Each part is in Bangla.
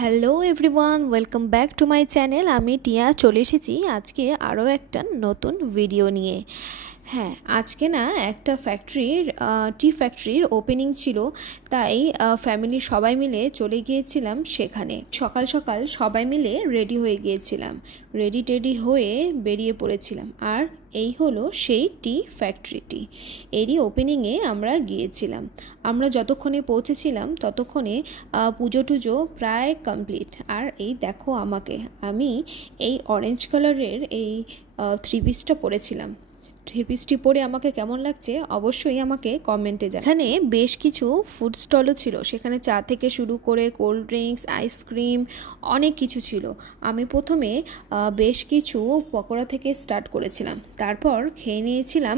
Hello everyone, welcome back to my channel. আমি টিয়া চলে এসেছি আজকে আরও একটা নতুন ভিডিও নিয়ে। হ্যাঁ, আজকে না একটা টি ফ্যাক্টরির ওপেনিং ছিল, তাই ফ্যামিলির সবাই মিলে চলে গিয়েছিলাম সেখানে। সকাল সকাল সবাই মিলে রেডি হয়ে গিয়েছিলাম, রেডি হয়ে বেরিয়ে পড়েছিলাম। আর এই হলো সেই টি ফ্যাক্টরিটি, এরই ওপেনিংয়ে আমরা গিয়েছিলাম। আমরা যতক্ষণে পৌঁছেছিলাম ততক্ষণে পুজো টুজো প্রায় কমপ্লিট। আর এই দেখো আমি এই অরেঞ্জ কালারের এই থ্রি পিসটা পরেছিলাম। থ্রি পিসটি পরে আমাকে কেমন লাগছে অবশ্যই আমাকে কমেন্টে জানান। এখানে বেশ কিছু ফুড স্টলও ছিল, সেখানে চা থেকে শুরু করে কোল্ড ড্রিঙ্কস, আইসক্রিম, অনেক কিছু ছিল। আমি প্রথমে বেশ কিছু পকোড়া থেকে স্টার্ট করেছিলাম, তারপর খেয়ে নিয়েছিলাম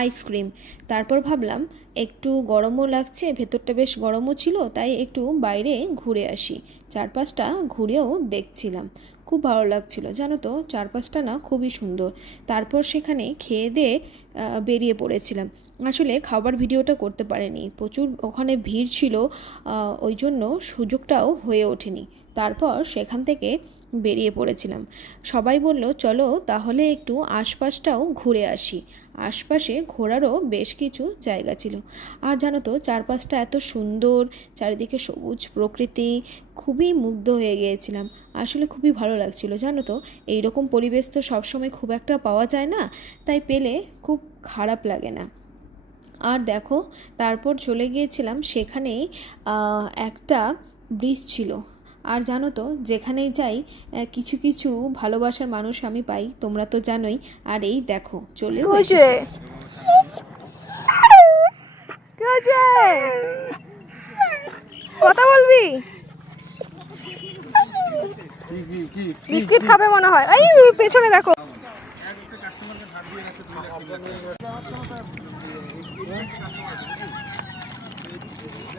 আইসক্রিম। তারপর ভাবলাম একটু গরমও লাগছে, ভেতরটা বেশ গরমও ছিল, তাই একটু বাইরে ঘুরে আসি। চারপাশটা ঘুরেও দেখছিলাম, খুব ভালো লাগছিল জানো তো, চারপাশটা না খুবই সুন্দর। তারপর সেখানে খেয়ে দিয়ে বেরিয়ে পড়েছিলাম। আসলে খাবার ভিডিওটা করতে পারিনি, প্রচুর ওখানে ভিড় ছিল, ওই জন্য সুযোগটাও হয়ে ওঠেনি। তারপর সেখান থেকে বেরিয়ে পড়েছিলাম। সবাই বলল চলো তাহলে একটু আশপাশটাও ঘুরে আসি। আশপাশে ঘোরারও বেশ কিছু জায়গা ছিল। আর জানো তো, চারপাশটা এত সুন্দর, চারিদিকে সবুজ প্রকৃতি, খুবই মুগ্ধ হয়ে গিয়েছিলাম। আসলে খুবই ভালো লাগছিল জানো তো, এইরকম পরিবেশ তো সবসময় খুব একটা পাওয়া যায় না, তাই পেলে খুব খারাপ লাগে না। আর দেখো, তারপর চলে গিয়েছিলাম সেখানেই একটা ব্রিজ ছিল। আর জানো তো, যেখানেই যাই কিছু কিছু ভালোবাসার মানুষ আমি পাই, তোমরা তো জানোই। আর এই দেখো চলেও এসেছে। কথা বলবি? বিস্কিট খাবে মনে হয়। এই পেছনে দেখো।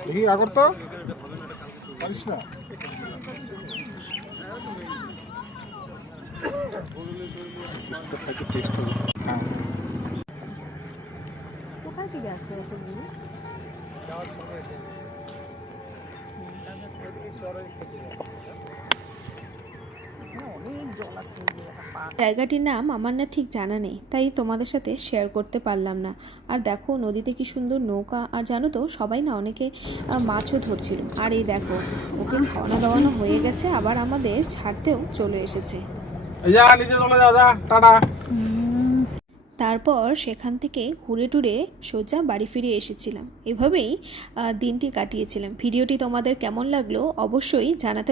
দেখি আগর তো পারিস না। কোথায় থেকে আসছে এতগুলো? জায়গাটির নাম আমার না ঠিক জানা নেই, তাই তোমাদের সাথে শেয়ার করতে পারলাম না। আর দেখো নদীতে কি সুন্দর নৌকা। আর জানো তো, সবাই না অনেকে মাছও ধরছিল। আর এই দেখো, ওকে খাওয়ানো দাওয়ানো হয়ে গেছে, আবার আমাদের ছাড়তেও চলে এসেছে। তারপর সেখান থেকে ঘুরে টুরে সোজা বাড়ি ফিরে এসেছিলাম। এভাবেই দিনটি কাটিয়েছিলাম। ভিডিওটি তোমাদের কেমন লাগলো অবশ্যই জানাতে